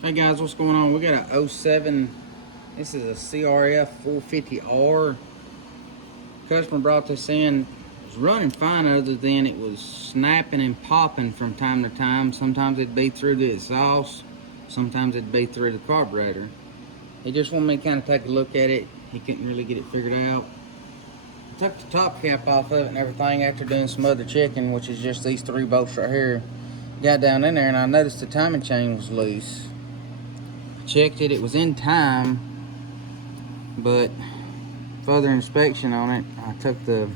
Hey guys, what's going on? We got a '07. This is a CRF 450R. Customer brought this in. It was running fine other than it was snapping and popping from time to time. Sometimes it'd be through the exhaust. Sometimes it'd be through the carburetor. He just wanted me to kind of take a look at it. He couldn't really get it figured out. I took the top cap off of it and everything after doing some other checking, which is just these 3 bolts right here. Got down in there and I noticed the timing chain was loose. Checked it, it was in time, but further inspection on it, I took the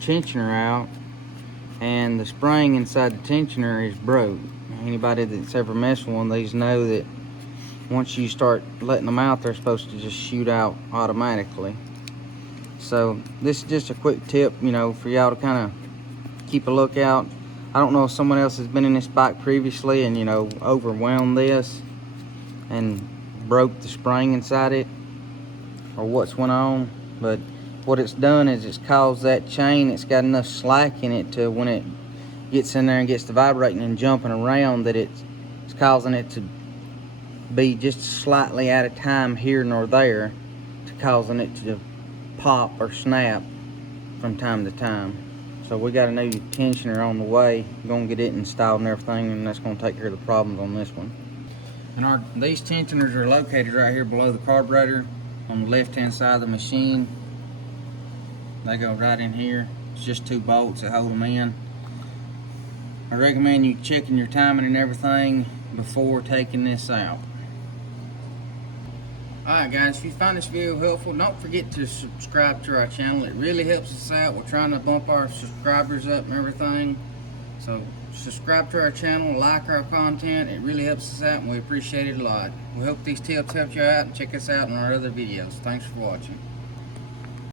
tensioner out and the spring inside the tensioner is broke. Anybody that's ever messed with one of these know that once you start letting them out, they're supposed to just shoot out automatically. So this is just a quick tip, you know, for y'all to kind of keep a lookout. I don't know if someone else has been in this bike previously and, you know, overwhelmed this and broke the spring inside it, or what's went on, but what it's done is it's caused that chain, it's got enough slack in it to when it gets in there and gets to vibrating and jumping around, that it's causing it to be just slightly out of time here nor there, to causing it to pop or snap from time to time. So we got a new tensioner on the way. Gonna get it installed and everything, and that's gonna take care of the problems on this one. And these tensioners are located right here below the carburetor on the left hand side of the machine. They go right in here. It's just 2 bolts that hold them in. I recommend you checking your timing and everything before taking this out. Alright guys, if you find this video helpful, don't forget to subscribe to our channel. It really helps us out. We're trying to bump our subscribers up and everything. So subscribe to our channel, like our content. It really helps us out and we appreciate it a lot. We hope these tips help you out, and check us out in our other videos. Thanks for watching.